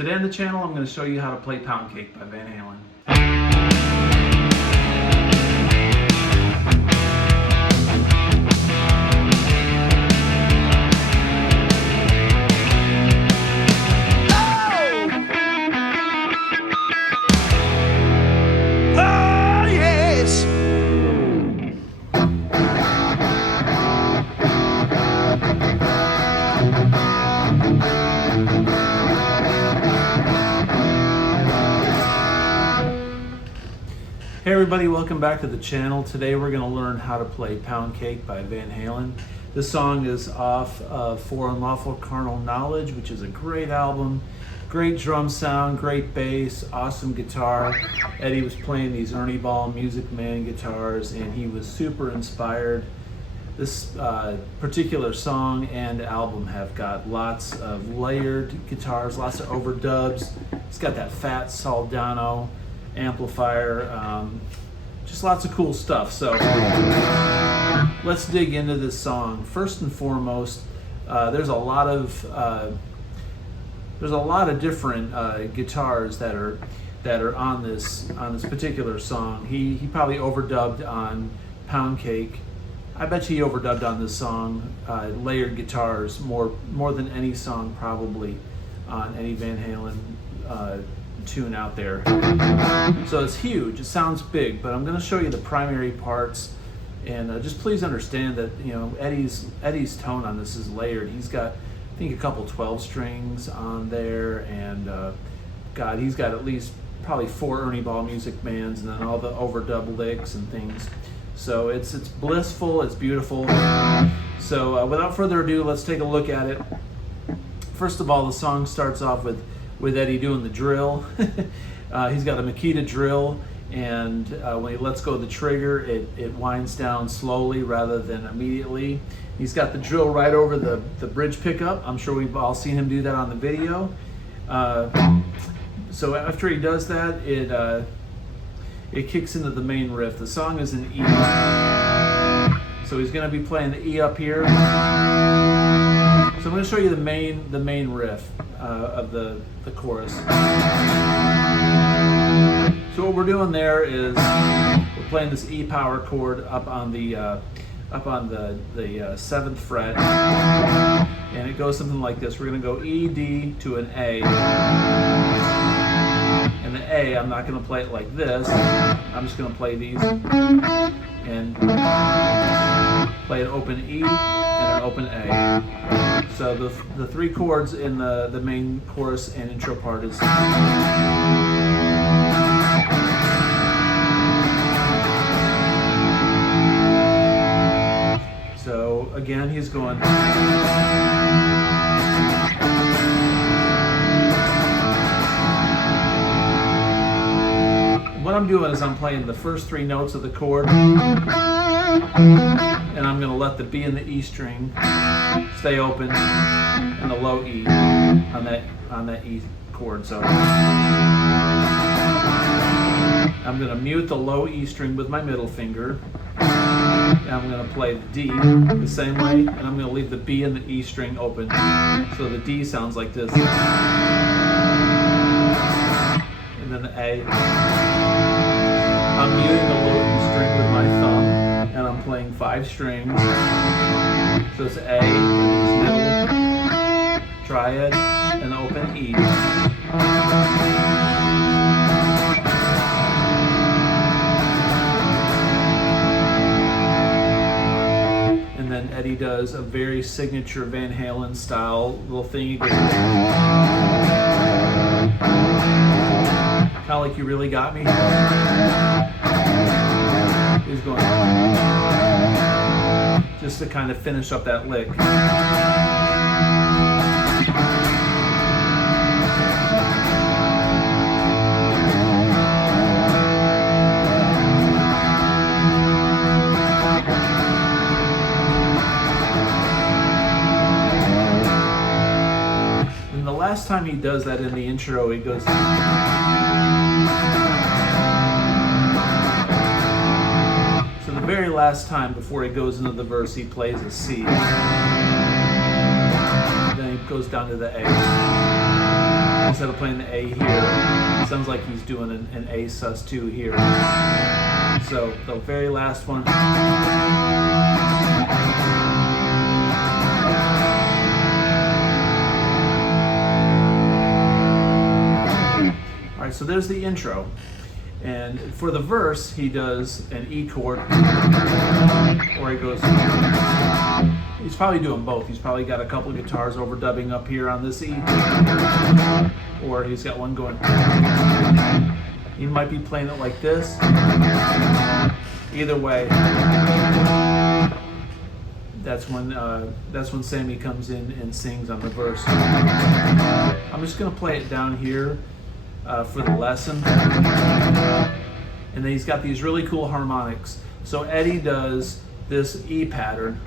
Today on the channel, I'm going to show you how to play Poundcake by Van Halen. Hey everybody, welcome back to the channel. Today we're going to learn how to play Poundcake by Van Halen. This song is off of For Unlawful Carnal Knowledge, which is a great album. Great drum sound, great bass, awesome guitar. Eddie was playing these Ernie Ball Music Man guitars and he was super inspired. This particular song and album have got lots of layered guitars, lots of overdubs. It's got that fat soldano amplifier, just lots of cool stuff. So let's dig into this song. First and foremost, there's a lot of different guitars that are on this particular song. He probably overdubbed on Poundcake. I bet you he overdubbed on this song, layered guitars more than any song probably on any Van Halen tune out there. So it's huge, it sounds big, but I'm going to show you the primary parts, and just please understand that, you know, Eddie's tone on this is layered. He's got, I think, a couple 12 strings on there, and God, he's got at least probably 4 Ernie Ball Music Bands, and then all the overdub licks and things. So it's blissful, it's beautiful. So without further ado, let's take a look at it. First of all, the song starts off with Eddie doing the drill. He's got a Makita drill, and when he lets go of the trigger, it winds down slowly rather than immediately. He's got the drill right over the bridge pickup. I'm sure we've all seen him do that on the video. So after he does that, it kicks into the main riff. The song is in E. So he's going to be playing the E up here. So I'm going to show you the main riff of the chorus. So what we're doing there is we're playing this E power chord up on the 7th fret, and it goes something like this. We're going to go E, D to an A, and the A, I'm not going to play it like this. I'm just going to play these and play an open E and an open A. So the 3 chords in the main chorus and intro part is. So again, he's going. What I'm doing is I'm playing the first 3 notes of the chord, and I'm going to let the B and the E string stay open and the low E on that E chord. So I'm going to mute the low E string with my middle finger, and I'm going to play the D the same way, and I'm going to leave the B and the E string open, so the D sounds like this, and then the A. I'm muting the low E string with my thumb, and I'm playing 5 strings. So it's A, and it's middle, triad, and open E. And then Eddie does a very signature Van Halen style little thing. He goes, kind of like You Really Got Me. He's going just to kind of finish up that lick. And the last time he does that in the intro, he goes. So the very last time before he goes into the verse, he plays a C. Then he goes down to the A. instead of playing the A here, it sounds like he's doing an A sus2 here. So the very last one. All right, so there's the intro. And for the verse, he does an E chord, or he goes, he's probably doing both. He's probably got a couple of guitars overdubbing up here on this E, or he's got one going. He might be playing it like this. Either way, that's when Sammy comes in and sings on the verse. I'm just gonna play it down here for the lesson. And then he's got these really cool harmonics. So Eddie does this E pattern.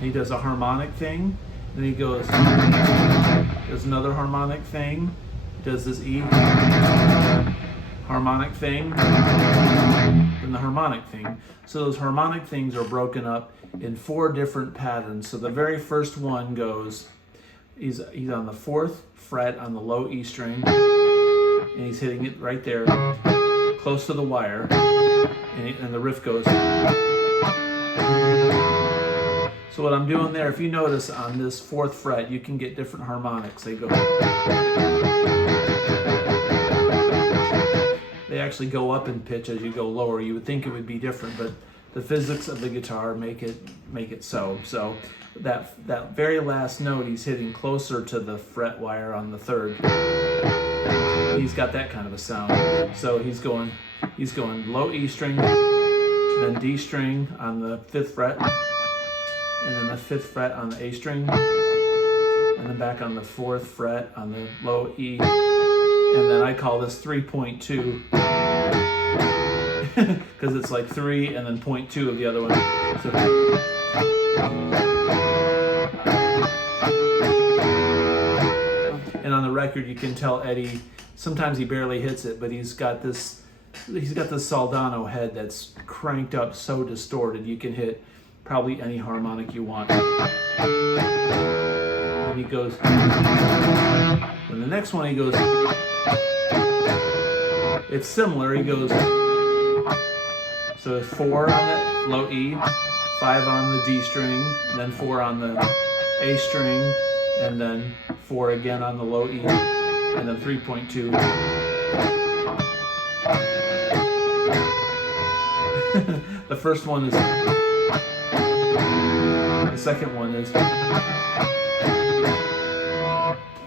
He does a harmonic thing. Then he goes, there's another harmonic thing. He does this E harmonic thing. Then the harmonic thing. So those harmonic things are broken up in 4 different patterns. So the very first one goes, he's on the 4th fret on the low E string, and he's hitting it right there, close to the wire, and the riff goes. So what I'm doing there, if you notice on this 4th fret, you can get different harmonics. They go. They actually go up in pitch as you go lower. You would think it would be different, but the physics of the guitar make it so. So that very last note, he's hitting closer to the fret wire on the 3rd. He's got that kind of a sound. So he's going low E string, then D string on the 5th fret, and then the 5th fret on the A string, and then back on the 4th fret on the low E, and then I call this 3.2 because it's like 3 and then 0.2 of the other one. So, and on the record, you can tell Eddie sometimes he barely hits it, but he's got this Soldano head that's cranked up so distorted you can hit probably any harmonic you want. And he goes, and the next one he goes, it's similar, he goes, so it's 4 on the low E, 5 on the D string, then 4 on the A string, and then 4 again on the low E, and then 3.2. The first one is, the second one is,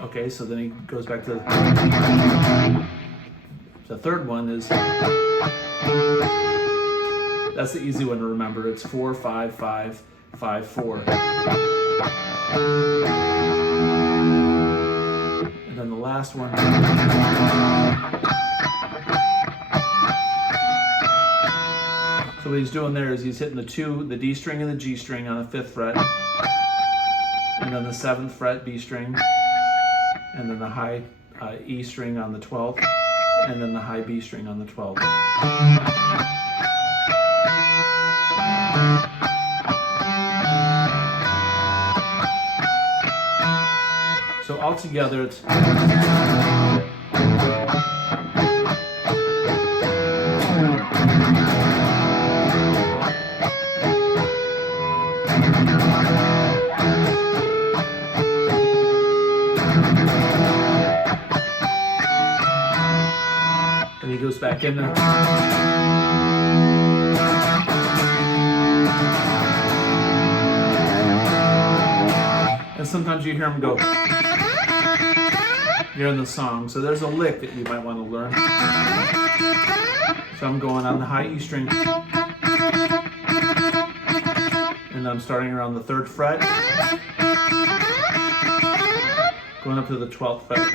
okay, so then he goes back to the third one is, that's the easy one to remember. It's 4, 5, 5, 5, 4. And then the last one. So what he's doing there is he's hitting the D string and the G string on the 5th fret, and then the 7th fret B string, and then the high E string on the 12th, and then the high B string on the 12th. So altogether it's and he goes back in there. And sometimes you hear him go during the song. So there's a lick that you might want to learn. So I'm going on the high E string, and I'm starting around the 3rd fret, going up to the 12th fret.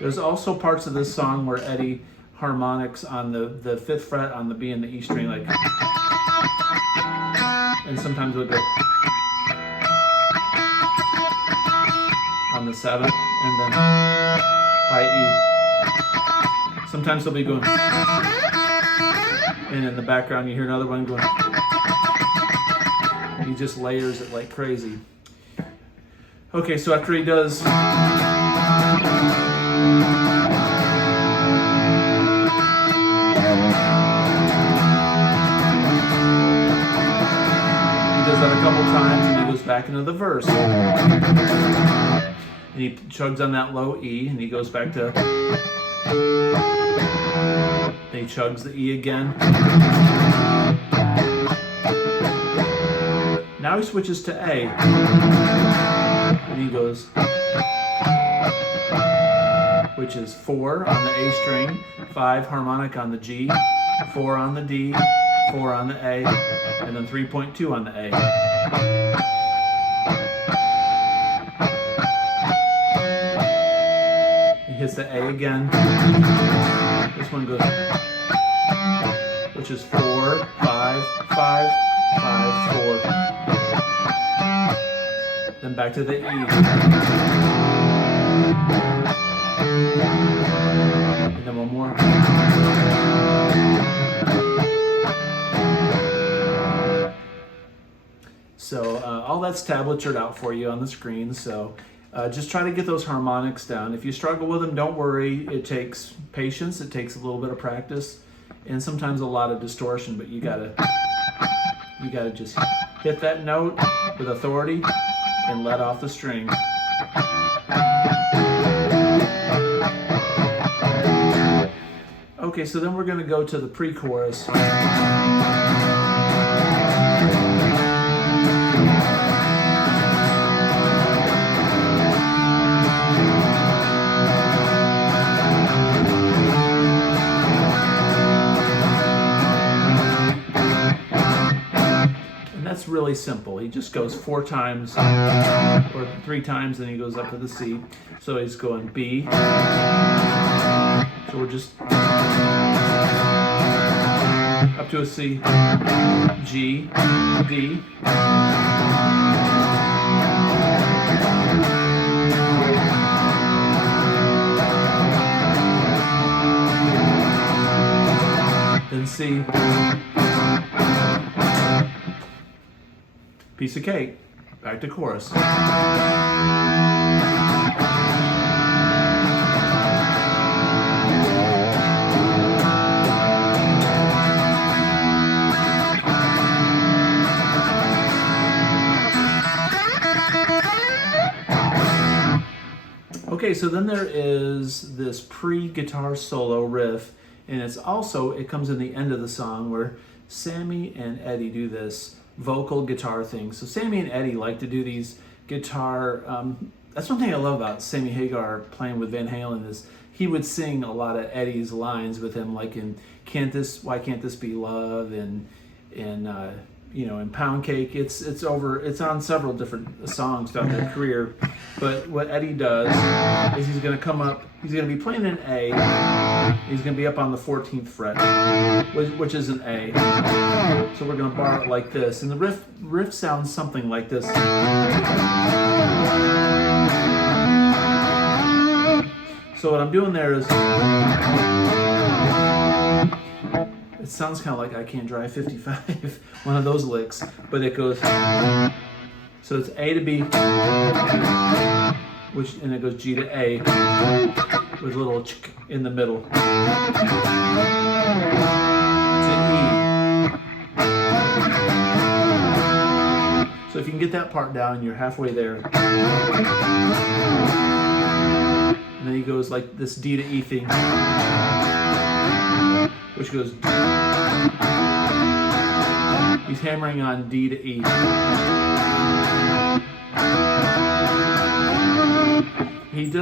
There's also parts of this song where Eddie harmonics on the 5th fret on the B and the E string, like, and sometimes it'll go on the 7th and then high E. Sometimes they'll be going, and in the background you hear another one going. He just layers it like crazy. Okay, so after he does that a couple times, and he goes back into the verse. And he chugs on that low E, and he goes back to. And he chugs the E again. Now he switches to A, and he goes, which is 4 on the A string, 5 harmonic on the G, 4 on the D, 4 on the A, and then 3.2 on the A. He hits the A again. This one goes, which is 4, 5, 5, 5, 4. Then back to the E. And then one more. So all that's tablatured out for you on the screen. So just try to get those harmonics down. If you struggle with them, don't worry. It takes patience. It takes a little bit of practice, and sometimes a lot of distortion. But you gotta just hit that note with authority and let off the string. Okay, so then we're going to go to the pre-chorus. Really simple. He just goes 4 times or 3 times, then he goes up to the C. So he's going B. So we're just up to a C, G, D. Then C. Piece of cake. Back to chorus. Okay, so then there is this pre-guitar solo riff, and it comes in the end of the song where Sammy and Eddie do this vocal guitar thing. So Sammy and Eddie like to do these guitar, that's one thing I love about Sammy Hagar playing with Van Halen is he would sing a lot of Eddie's lines with him, like in Why Can't This Be Love, and in Poundcake. It's on several different songs throughout their career. But what Eddie does is he's going to be playing an A, he's going to be up on the 14th fret, which is an A. So we're going to bar it like this, and the riff sounds something like this. So what I'm doing there is, it sounds kind of like I Can't Drive 55, one of those licks, but it goes, so it's A to B, and it goes G to A, with a little ch in the middle, to E. So if you can get that part down, you're halfway there. And then he goes like this D to E thing, which goes, he's hammering on D to E.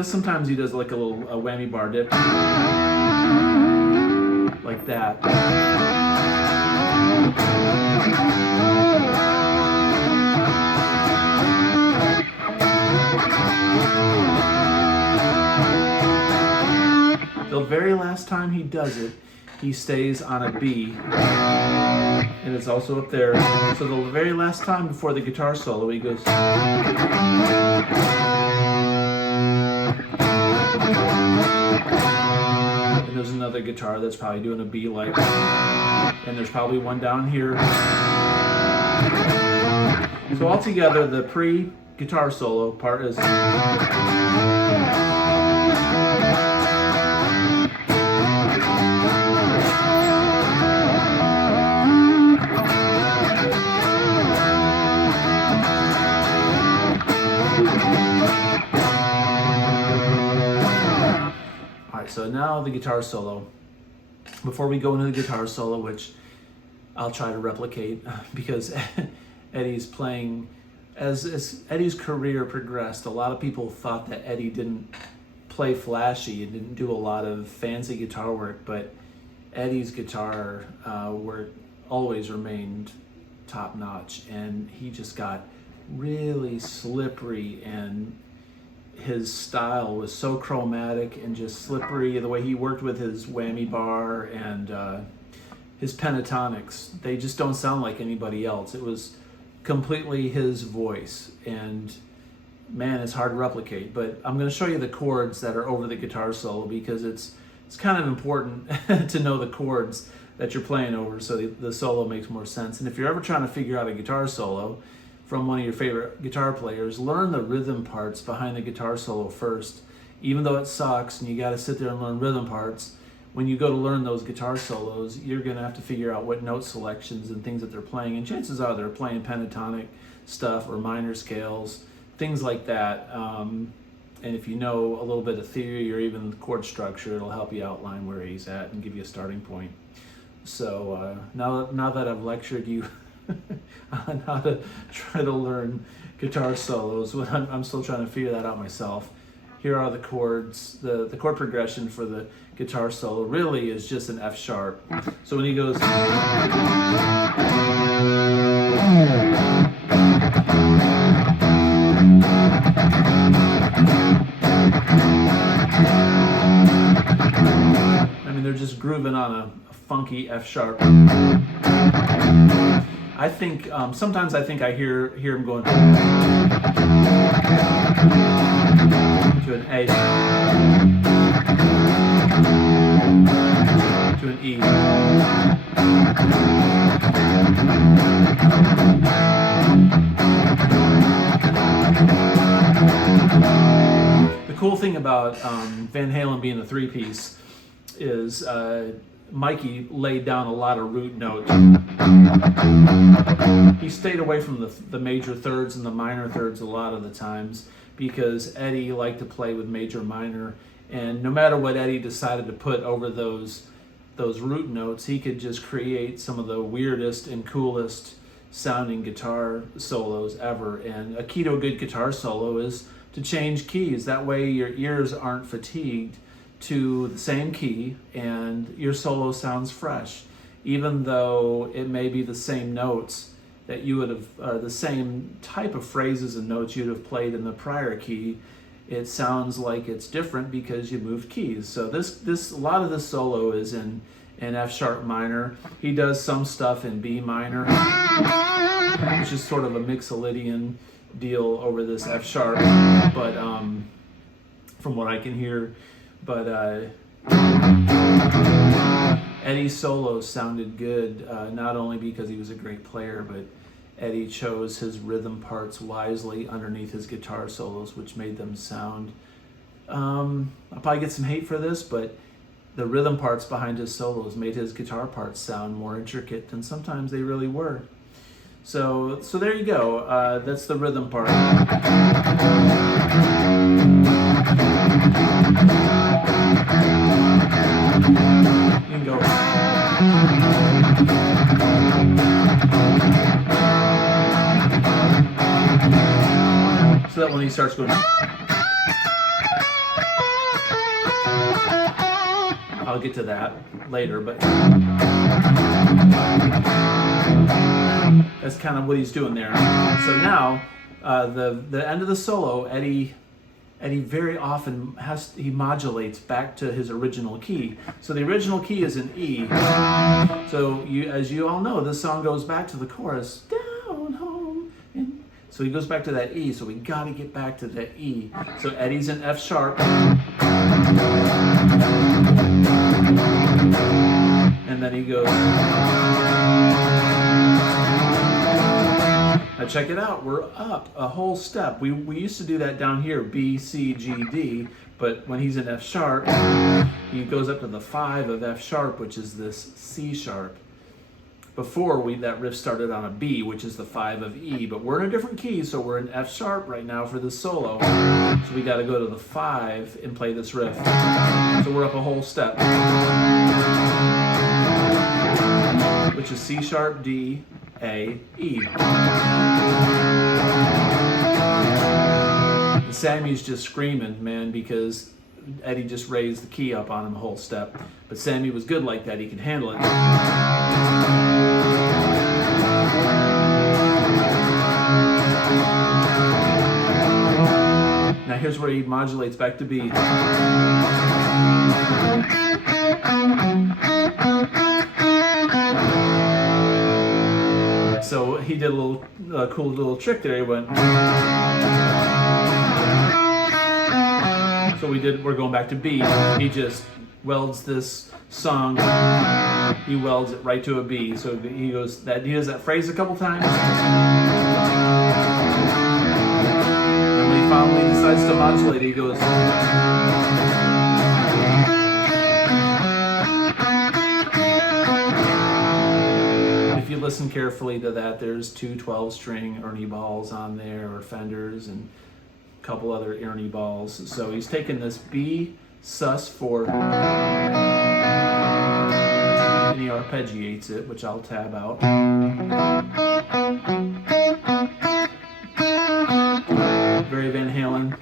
Sometimes he does like a little whammy bar dip, like that. The very last time he does it, he stays on a B, and it's also up there. So the very last time before the guitar solo, he goes, and there's another guitar that's probably doing a B like, and there's probably one down here. So altogether, the pre, guitar solo part is. Alright, so now the guitar solo. Before we go into the guitar solo, which I'll try to replicate because Eddie's playing, as Eddie's career progressed, a lot of people thought that Eddie didn't play flashy and didn't do a lot of fancy guitar work, but Eddie's guitar work always remained top notch, and he just got really slippery, and his style was so chromatic and just slippery. The way he worked with his whammy bar and his pentatonics, they just don't sound like anybody else. It was completely his voice, and man, it's hard to replicate. But I'm going to show you the chords that are over the guitar solo, because it's kind of important to know the chords that you're playing over so the solo makes more sense. And if you're ever trying to figure out a guitar solo from one of your favorite guitar players, learn the rhythm parts behind the guitar solo first. Even though it sucks and you got to sit there and learn rhythm parts, when you go to learn those guitar solos, you're going to have to figure out what note selections and things that they're playing. And chances are they're playing pentatonic stuff or minor scales, things like that. And if you know a little bit of theory or even chord structure, it'll help you outline where he's at and give you a starting point. So now that I've lectured you on how to try to learn guitar solos, I'm still trying to figure that out myself. Here are the chords. The chord progression for the guitar solo really is just an F sharp. So when he goes, I mean, they're just grooving on a funky F sharp. I think sometimes I think I hear him going to an A, to an E. The cool thing about Van Halen being a three-piece is Mikey laid down a lot of root notes. He stayed away from the major thirds and the minor thirds a lot of the times, because Eddie liked to play with major minor, and no matter what Eddie decided to put over those root notes, he could just create some of the weirdest and coolest sounding guitar solos ever. And a key to a good guitar solo is to change keys. That way your ears aren't fatigued to the same key and your solo sounds fresh, even though it may be the same notes that you would have, the same type of phrases and notes you'd have played in the prior key. It sounds like it's different because you moved keys. So this a lot of this solo is in F sharp minor. He does some stuff in B minor, which is sort of a Mixolydian deal over this F sharp, but from what I can hear. But Eddie's solos sounded good, not only because he was a great player, but Eddie chose his rhythm parts wisely underneath his guitar solos, which made them sound, I'll probably get some hate for this, but the rhythm parts behind his solos made his guitar parts sound more intricate than sometimes they really were. So there you go. That's the rhythm part. You can go. So that when he starts going, I'll get to that later, but that's kind of what he's doing there. So now, the end of the solo, Eddie very often he modulates back to his original key. So the original key is in E. So as you all know, this song goes back to the chorus, down home. So he goes back to that E. So we got to get back to that E. So Eddie's in F sharp. And then he goes. Now Now check it out, we're up a whole step. We used to do that down here, B, C, G, D, but when he's in F sharp, he goes up to the 5 of F sharp, which is this C sharp. Before that riff started on a B, which is the 5 of E, but we're in a different key, so we're in F sharp right now for this solo. So we got to go to the 5 and play this riff. So we're up a whole step, which is C sharp, D, A, E. And Sammy's just screaming, man, because Eddie just raised the key up on him a whole step. But Sammy was good like that, he could handle it. Now here's where he modulates back to B. So he did a little cool little trick there. He went. So we're going back to B. He just welds this song. He welds it right to a B. So he does that phrase a couple times. And when he finally decides to modulate, he goes. If you listen carefully to that, there's 2 12-string Ernie Balls on there, or Fenders, and a couple other Ernie Balls. So he's taken this B sus4, and he arpeggiates it, which I'll tab out. Very Van Halen.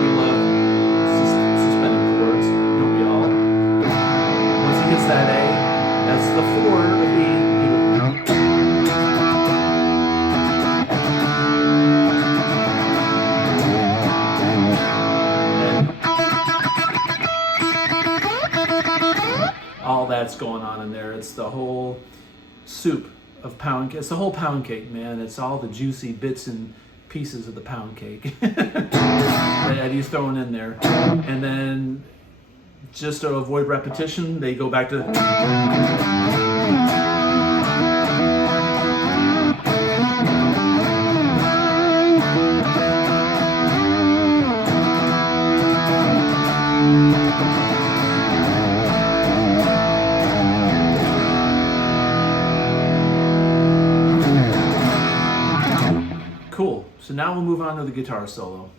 We love suspended chords, don't we all? Once he gets that A, that's the 4 of E. All that's going on in there. It's the whole soup of pound cake. It's the whole pound cake, man. It's all the juicy bits and pieces of the pound cake that Eddie's throwing in there. And then, just to avoid repetition, they go back to Cool. So now we'll move on to the guitar solo.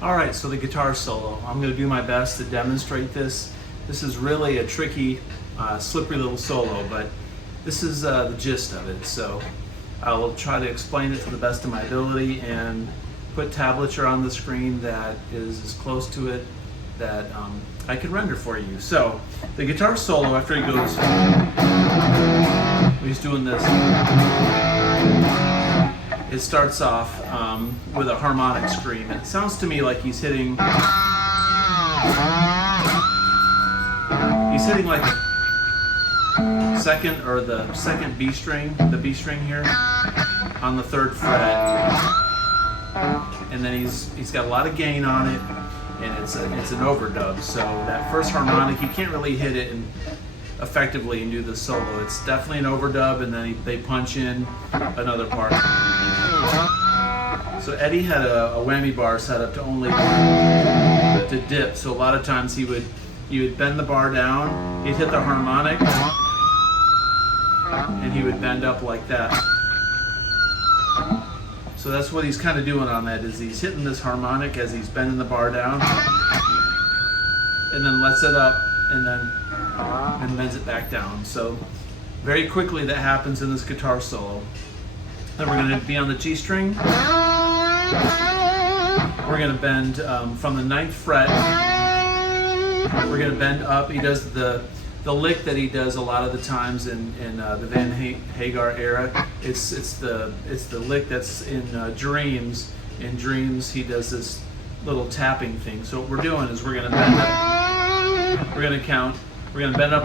All right, so the guitar solo. I'm going to do my best to demonstrate this. This is really a tricky, slippery little solo, but this is the gist of it. So I will try to explain it to the best of my ability and put tablature on the screen that is as close to it that I can render for you. So the guitar solo, after he goes, he's doing this. It starts off with a harmonic scream. It sounds to me like he's hitting like second or the second B string, the B string here on the 3rd fret, and then he's got a lot of gain on it, and it's an overdub. So that first harmonic, he can't really hit it and effectively and do the solo. It's definitely an overdub, and then they punch in another part. So Eddie had a whammy bar set up to only to dip. So a lot of times he would bend the bar down, he'd hit the harmonic, and he would bend up like that. So that's what he's kind of doing on that, is he's hitting this harmonic as he's bending the bar down, and then lets it up, and then bends it back down. So very quickly that happens in this guitar solo. Then we're going to be on the G string. We're going to bend from the 9th fret. We're going to bend up. He does the lick that he does a lot of the times in the Van Hagar era. It's the lick that's in Dreams. In Dreams, he does this little tapping thing. So what we're doing is we're going to bend up. We're going to count. We're going to bend up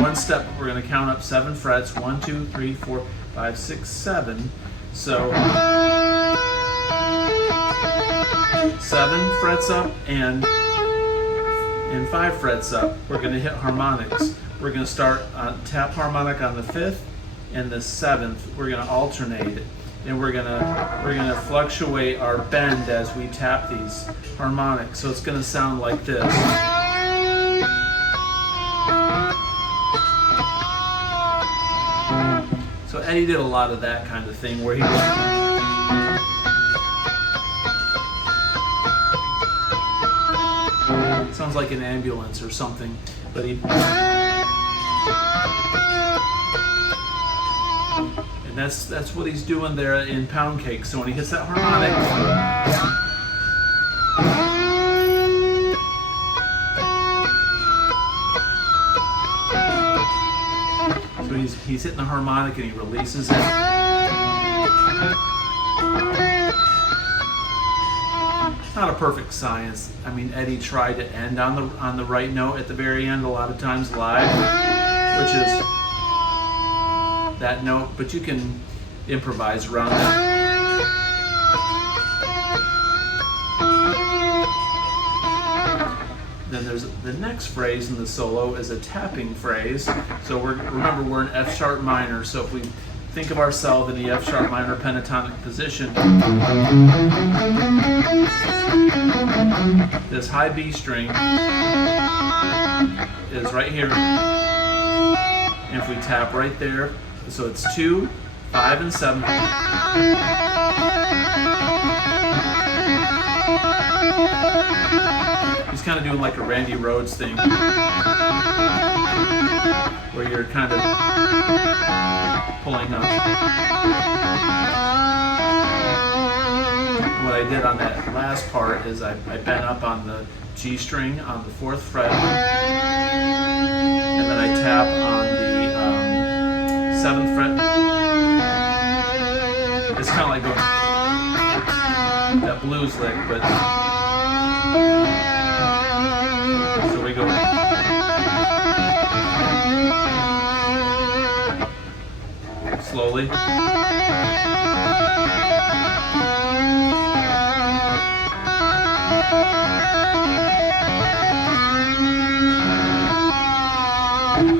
one step. We're going to count up 7 frets. 1, 2, 3, 4, 5, 6, 7. So 7 frets up and 5 frets up. We're going to hit harmonics. we're going to start on tap harmonic on the 5th and the 7th. We're going to alternate it, and we're gonna fluctuate our bend as we tap these harmonics. So it's going to sound like this. So Eddie did a lot of that kind of thing where he sounds like an ambulance or something, but and that's what he's doing there in Poundcake. So when he hits that harmonic, so he's hitting the harmonic and he releases it. Not a perfect science. I mean, Eddie tried to end on the right note at the very end a lot of times live, which is that note, but you can improvise around that. Then there's the next phrase in the solo is a tapping phrase. So remember we're in F sharp minor, so if we think of ourselves in the F sharp minor pentatonic position, this high B string is right here. And if we tap right there, so it's 2, 5, and 7. He's kind of doing like a Randy Rhoads thing, where you're kind of pulling up. What I did on that last part is I bent up on the G string on the 4th fret, and then I tap on the 7th fret. It's kind of like going that blues lick, but so we go. Slowly.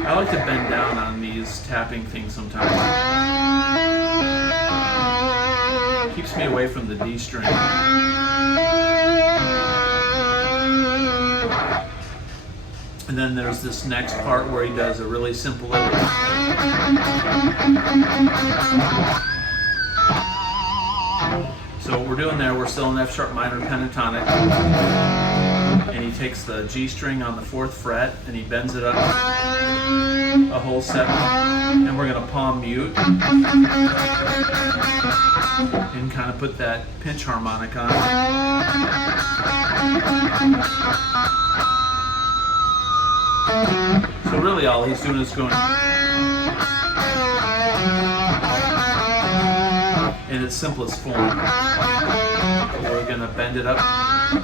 I like to bend down on these tapping things sometimes. Keeps me away from the D string. And then there's this next part where he does a really simple little. So what we're doing there, we're still in F sharp minor pentatonic, and he takes the G string on the 4th fret and he bends it up a whole 7, and we're going to palm mute and kind of put that pinch harmonic on. So really all he's doing is going in its simplest form. We're going to bend it up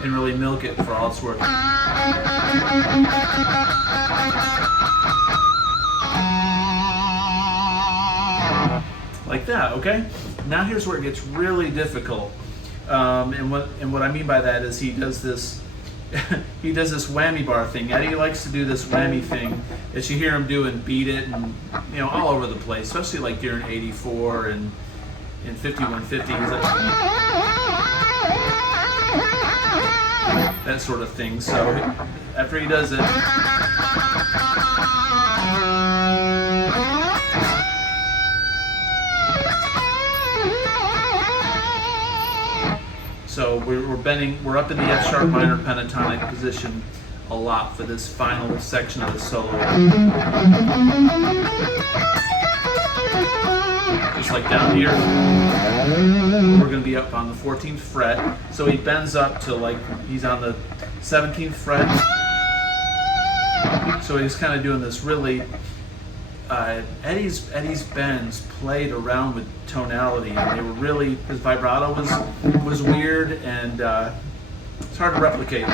and really milk it for all it's worth. Like that, okay? Now here's where it gets really difficult. And what I mean by that is he does this he does this whammy bar thing. Eddie likes to do this whammy thing that you hear him do and Beat It and all over the place, especially like during 84 and 5150. He's like, that sort of thing. So after he does it, so we're up in the F sharp minor pentatonic position a lot for this final section of the solo. Just like down here, we're going to be up on the 14th fret. So he bends up to like he's on the 17th fret. So he's kind of doing this really. Eddie's bends played around with tonality, and they were really, his vibrato was weird, and it's hard to replicate.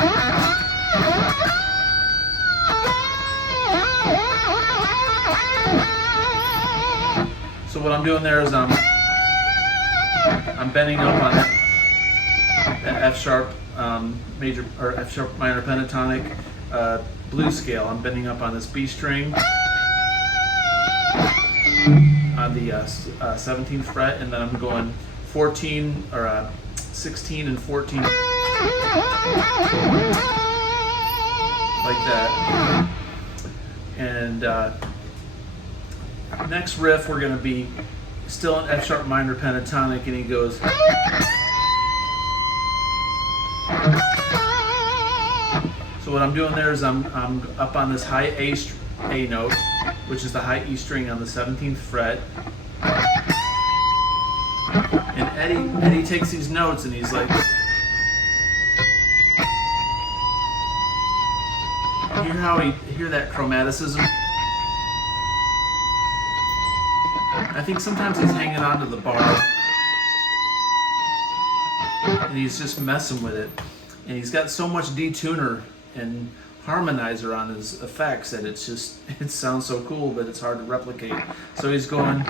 So what I'm doing there is I'm bending up on that F sharp major or F sharp minor pentatonic blues scale. I'm bending up on this B string. on the 17th fret, and then I'm going 14 or 16 and 14 like that. And next riff we're going to be still in F sharp minor pentatonic, and he goes. So what I'm doing there is I'm up on this high A note, which is the high E string on the 17th fret. And Eddie takes these notes and he's like, hear that chromaticism? I think sometimes he's hanging onto the bar and he's just messing with it. And he's got so much detuner and harmonizer on his effects that it sounds so cool, but it's hard to replicate. So he's going,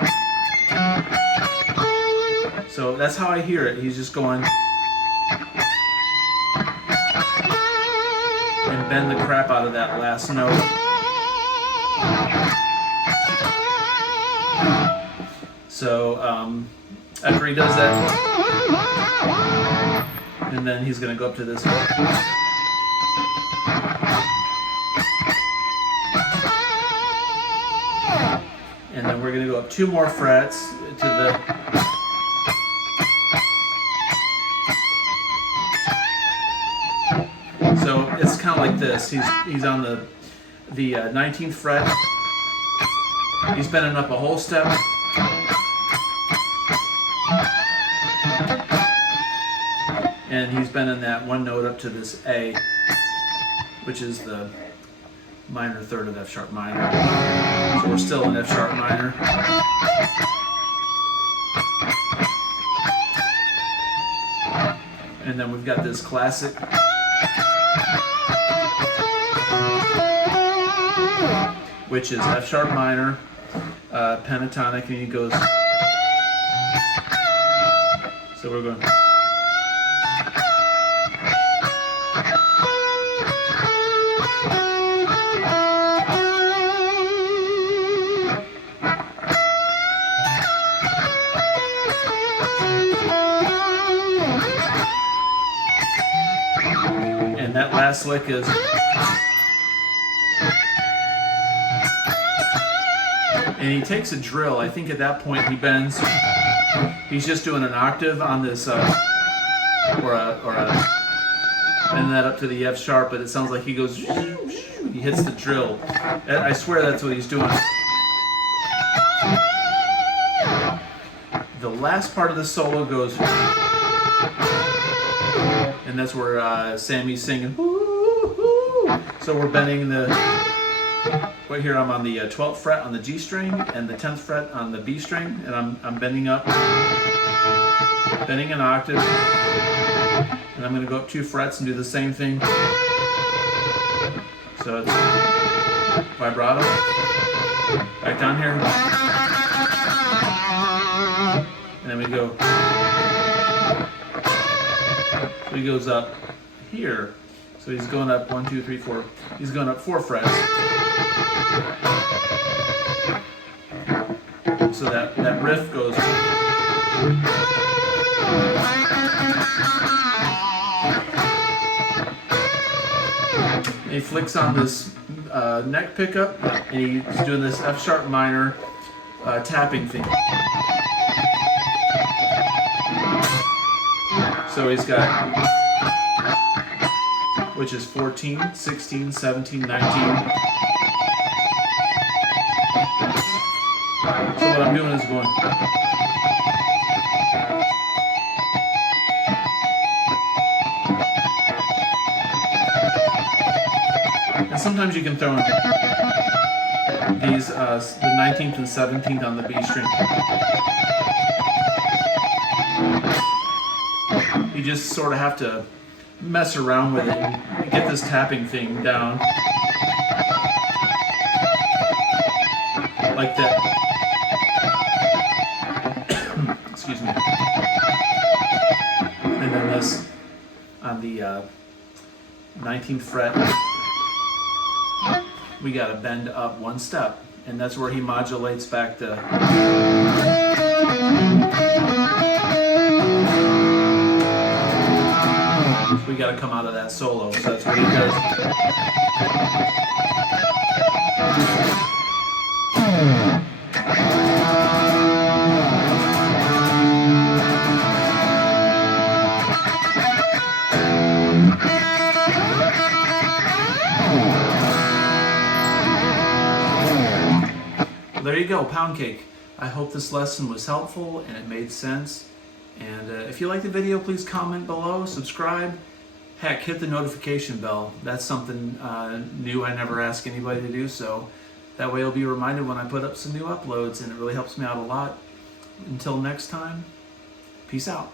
so that's how I hear it. He's just going and bend the crap out of that last note. So after he does that, and then he's going to go up to this. And then we're going to go up 2 more frets to the. So it's kind of like this. He's on the 19th fret. He's bending up a whole step. And he's bending that one note up to this A, which is the minor third of F sharp minor. So we're still in F sharp minor. And then we've got this classic. Which is F sharp minor, pentatonic, and he goes. So we're going. And that last lick is. And he takes a drill. I think at that point he bends. He's just doing an octave on this, or bend that up to the F sharp, but it sounds like he goes. He hits the drill. I swear that's what he's doing. The last part of the solo goes, and that's where Sammy's singing. So we're bending the. Right here I'm on the 12th fret on the G string and the 10th fret on the B string, and I'm bending up, bending an octave, and I'm going to go up 2 frets and do the same thing. So it's vibrato, back down here, and then we go, so he goes up here. So he's going up 1, 2, 3, 4. He's going up 4 frets. So that riff goes. And he flicks on this neck pickup, and he's doing this F sharp minor tapping thing. So he's got, which is 14, 16, 17, 19. So what I'm doing is going. And sometimes you can throw in these, the 19th and 17th on the B string. You just sort of have to mess around with it and get this tapping thing down. Like that. Excuse me. And then this on the 19th fret, we got to bend up 1 step. and that's where he modulates back to. We got to come out of that solo, so that's what he does. There you go, Poundcake. I hope this lesson was helpful and it made sense. And if you like the video, please comment below, subscribe. Heck, hit the notification bell. That's something new I never ask anybody to do, so that way you'll be reminded when I put up some new uploads, and it really helps me out a lot. Until next time, peace out.